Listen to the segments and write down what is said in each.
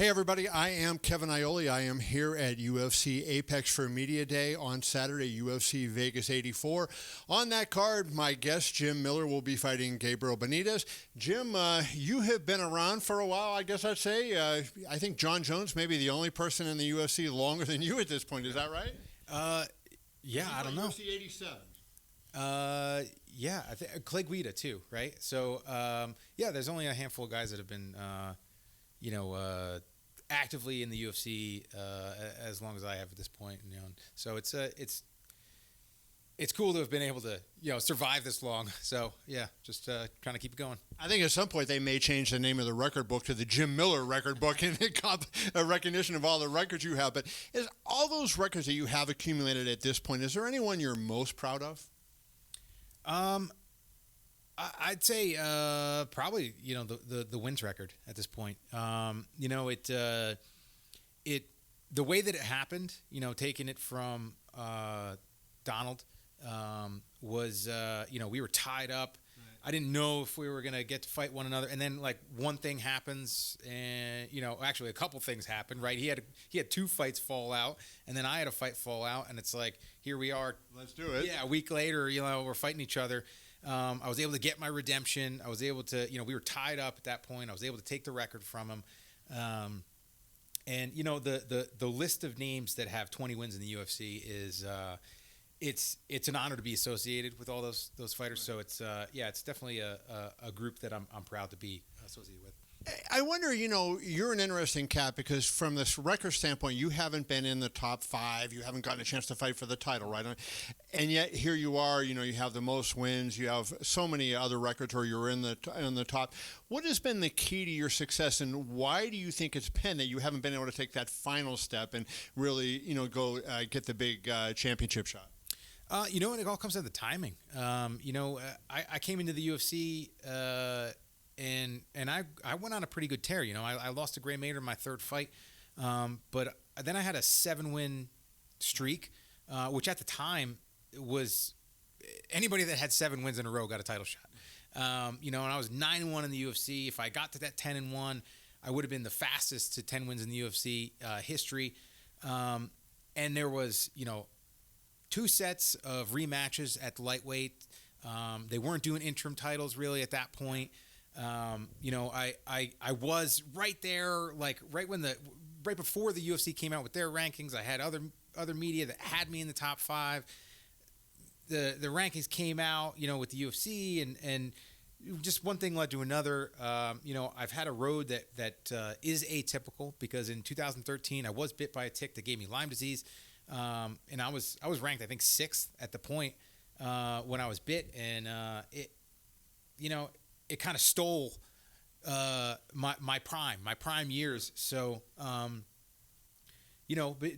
Hey everybody, I am Kevin Ioli. I am here at UFC Apex for Media Day on Saturday, UFC Vegas 84. On that card, my guest Jim Miller will be fighting Gabriel Benitez. Jim, you have been around for a while, I guess I'd say. I think John Jones may be the only person in the UFC longer than you at this point. Is that right? Yeah, I don't know. UFC 87. Yeah, I think Clay Guida too, right? So, yeah, there's only a handful of guys that have been, actively in the UFC as long as I have at this point. So it's cool to have been able to survive this long. So yeah, just trying to keep it going. I think at some point they may change the name of the record book to the Jim Miller record book in a recognition of all the records you have. But is all those records that you have accumulated at this point, is there anyone you're most proud of? I'd say probably the wins record at this point. The way that it happened, taking it from Donald was we were tied up. Right. I didn't know if we were gonna get to fight one another, and then like one thing happens, and actually a couple things happened. Right, he had two fights fall out, and then I had a fight fall out, and it's like here we are. Let's do it. Yeah, a week later, we're fighting each other. I was able to get my redemption. I was able to, we were tied up at that point. I was able to take the record from him. And the list of names that have 20 wins in the UFC is, it's an honor to be associated with all those fighters. So it's definitely a group that I'm proud to be associated with. I wonder, you're an interesting cat because from this record standpoint, you haven't been in the top 5. You haven't gotten a chance to fight for the title, right? And yet here you are, you have the most wins. You have so many other records where you're in the top. What has been the key to your success, and why do you think it's been that you haven't been able to take that final step and really, go get the big championship shot? It all comes down to timing. I came into the UFC and I went on a pretty good tear. I lost to Gray Maynard in my third fight, but then I had a 7-win streak, which at the time was anybody that had 7 wins in a row got a title shot. And I was 9-1 in the UFC. If I got to that 10-1, I would have been the fastest to 10 wins in the UFC history. And there was 2 sets of rematches at the lightweight. They weren't doing interim titles really at that point. I was right there, like right before the UFC came out with their rankings. I had other media that had me in the top 5. The rankings came out, with the UFC, and just one thing led to another. I've had a road that is atypical because in 2013 I was bit by a tick that gave me Lyme disease, and I was ranked I think 6th at the point when I was bit, and it kind of stole my prime years. So, but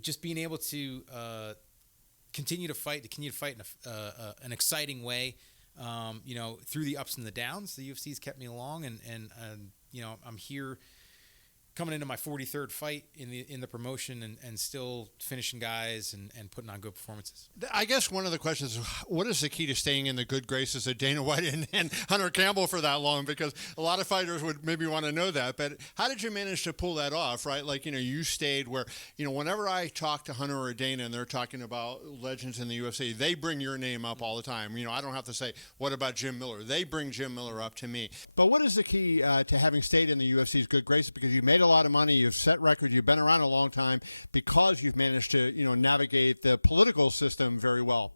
just being able to continue to fight in an exciting way, through the ups and the downs, the UFC's kept me along, and I'm here coming into my 43rd fight in the promotion and still finishing guys and putting on good performances. I guess one of the questions is, what is the key to staying in the good graces of Dana White and Hunter Campbell for that long? Because a lot of fighters would maybe want to know that. But how did you manage to pull that off, right? Like, you stayed where, whenever I talk to Hunter or Dana and they're talking about legends in the UFC, they bring your name up all the time. I don't have to say, what about Jim Miller? They bring Jim Miller up to me. But what is the key to having stayed in the UFC's good graces? Because you made a lot of money, you've set records, you've been around a long time because you've managed to navigate the political system very well.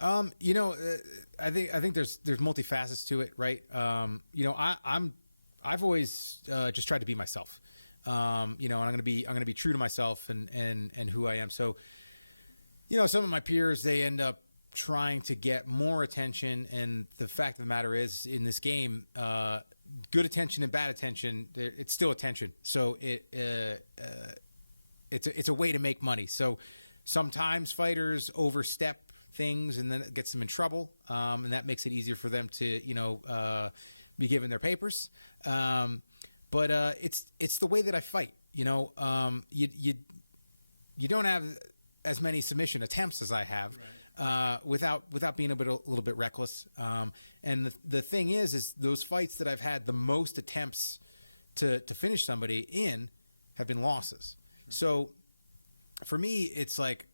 I think there's multifacets to it, right? I've always just tried to be myself, and I'm going to be true to myself and who I am. So some of my peers, they end up trying to get more attention, and the fact of the matter is, in this game, good attention and bad attention, it's still attention. So it's a way to make money. So sometimes fighters overstep things, and then it gets them in trouble, and that makes it easier for them to be given their papers. But it's the way that I fight. You don't have as many submission attempts as I have. Right. Without being a little bit reckless. And the thing is those fights that I've had the most attempts to finish somebody in have been losses. So for me, it's like,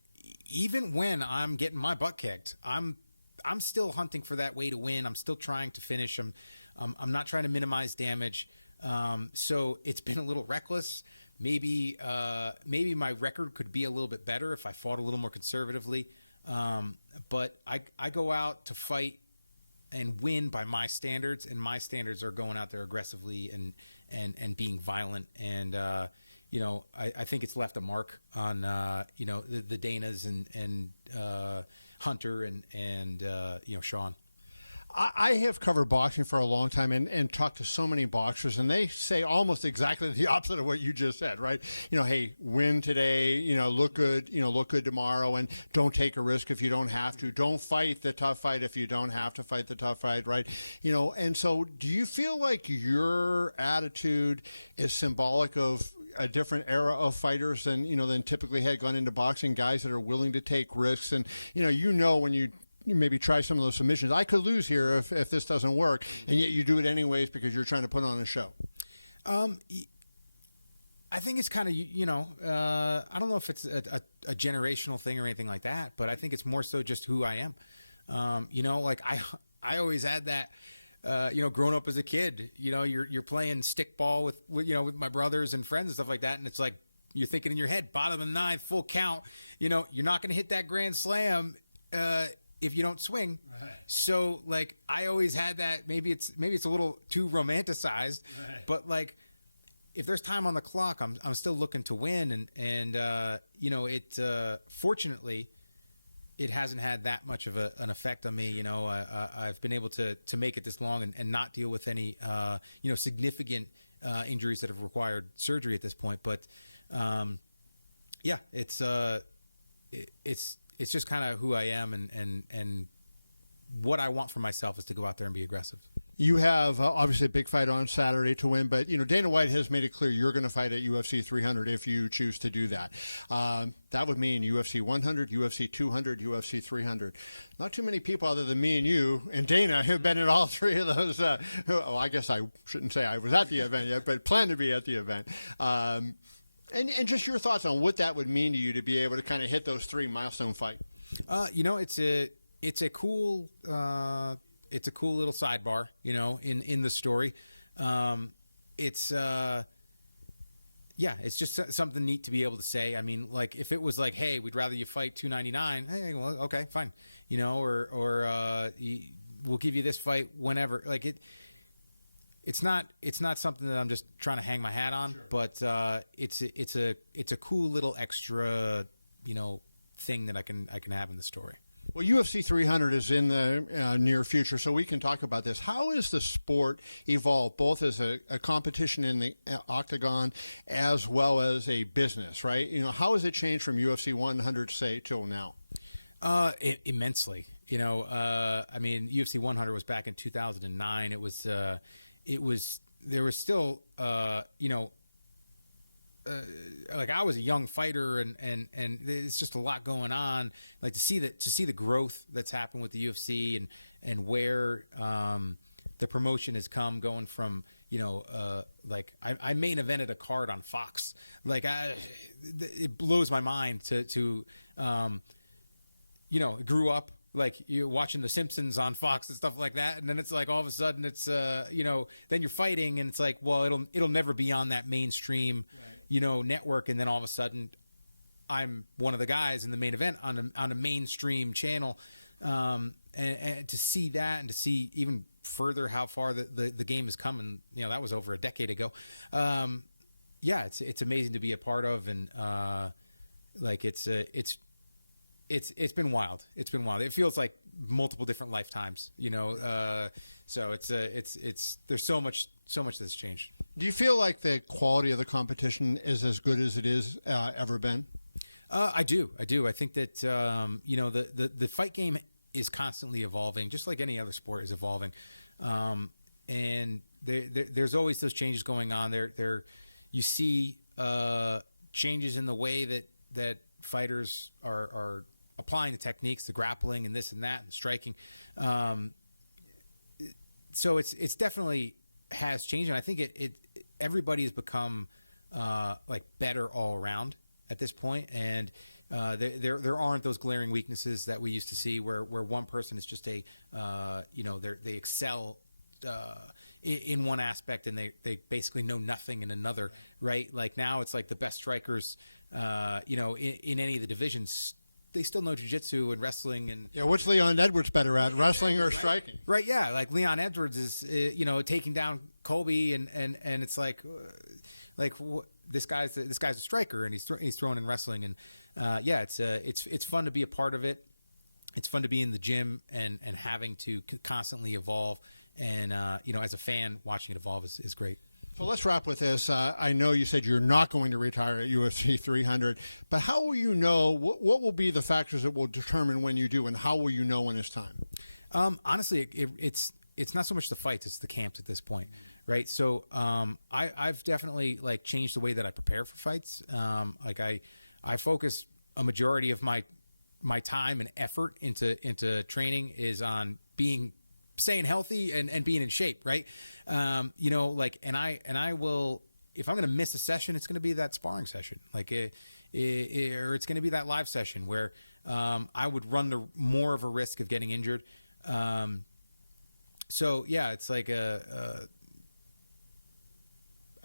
even when I'm getting my butt kicked, I'm still hunting for that way to win. I'm still trying to finish. I'm not trying to minimize damage. So it's been a little reckless. Maybe my record could be a little bit better if I fought a little more conservatively. But I go out to fight and win by my standards, and my standards are going out there aggressively and being violent. And I think it's left a mark on the Danas and Hunter and Sean. I have covered boxing for a long time and talked to so many boxers, and they say almost exactly the opposite of what you just said, right? Hey, win today, look good tomorrow, and don't take a risk if you don't have to. Don't fight the tough fight if you don't have to fight the tough fight, right? And so do you feel like your attitude is symbolic of a different era of fighters than typically had gone into boxing, guys that are willing to take risks? And, when you maybe try some of those submissions, I could lose here if this doesn't work, and yet you do it anyways because you're trying to put on a show. I think it's kind of, I don't know if it's a generational thing or anything like that, but I think it's more so just who I am. I always had that, growing up as a kid, you're playing stickball with my brothers and friends and stuff like that. And it's like, you're thinking in your head, bottom of the ninth, full count, you're not going to hit that grand slam, if you don't swing. Right. So I always had that. Maybe it's a little too romanticized, right. But if there's time on the clock, I'm still looking to win. And fortunately, it hasn't had that much of an effect on me. I've been able to make it this long and not deal with any, significant injuries that have required surgery at this point. But it's just kind of who I am, and what I want for myself is to go out there and be aggressive. You have obviously a big fight on Saturday to win, but Dana White has made it clear you're going to fight at UFC 300 if you choose to do that. That would mean UFC 100, UFC 200, UFC 300. Not too many people other than me and you and Dana have been at all three of those. I guess I shouldn't say I was at the event yet, but plan to be at the event. And just your thoughts on what that would mean to you to be able to kind of hit those three milestone fights. It's a cool little sidebar, in the story. It's just something neat to be able to say. I mean, if it was hey, we'd rather you fight 299. Hey, well, okay, fine. Or we'll give you this fight whenever. It's not something that I'm just trying to hang my hat on, sure. But it's a cool little extra, thing that I can have in the story. Well, UFC 300 is in the near future, so we can talk about this. How has the sport evolved, both as a competition in the octagon as well as a business, right? How has it changed from UFC 100, say, till now? Immensely. UFC 100 was back in 2009. There was still, I was a young fighter and it's just a lot going on. To see the growth that's happened with the UFC and where the promotion has come, going from I main evented a card on Fox. It blows my mind to grew up you're watching The Simpsons on Fox and stuff like that, and then it's all of a sudden it's then you're fighting, and it's well, it'll never be on that mainstream network, and then all of a sudden I'm one of the guys in the main event on a mainstream channel, and to see that and to see even further how far the game has come, and that was over a decade ago. It's amazing to be a part of, and it's been wild. It's been wild. It feels like multiple different lifetimes, so it's there's so much that's changed. Do you feel like the quality of the competition is as good as it is ever been? I do. I think that the fight game is constantly evolving, just like any other sport is evolving, and there's always those changes going on. There you see changes in the way that fighters are applying the techniques, the grappling and this and that and striking. So it's definitely has changed, and I think it everybody has become like better all around at this point, and there aren't those glaring weaknesses that we used to see where one person is just a they excel in one aspect and they basically know nothing in another, right? Like now it's like the best strikers in any of the divisions, they still know jiu-jitsu and wrestling. And yeah, what's Leon Edwards better at, wrestling or striking? Right, yeah. Like Leon Edwards is, taking down Colby, and it's like this guy's a striker, and he's throwing in wrestling, and it's fun to be a part of it. It's fun to be in the gym and having to constantly evolve, and as a fan, watching it evolve is great. So let's wrap with this. I know you said you're not going to retire at UFC 300, but how will you know, what will be the factors that will determine when you do, and how will you know when it's time? Honestly, it's not so much the fights, it's the camps at this point, right? So I've definitely like changed the way that I prepare for fights. I focus a majority of my time and effort into training is on staying healthy and being in shape, right? And I will, if I'm going to miss a session, it's going to be that sparring session, or it's going to be that live session where I would run more of a risk of getting injured. So yeah, it's like I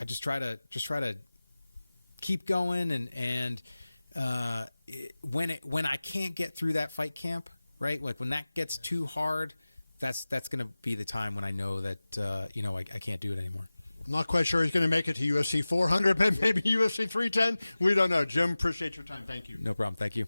just try to keep going, and when I can't get through that fight camp, right? Like when that gets too hard, that's going to be the time when I know that I can't do it anymore. I'm not quite sure he's going to make it to UFC 400, but maybe UFC 310. We don't know. Jim, appreciate your time. Thank you. No problem. Thank you.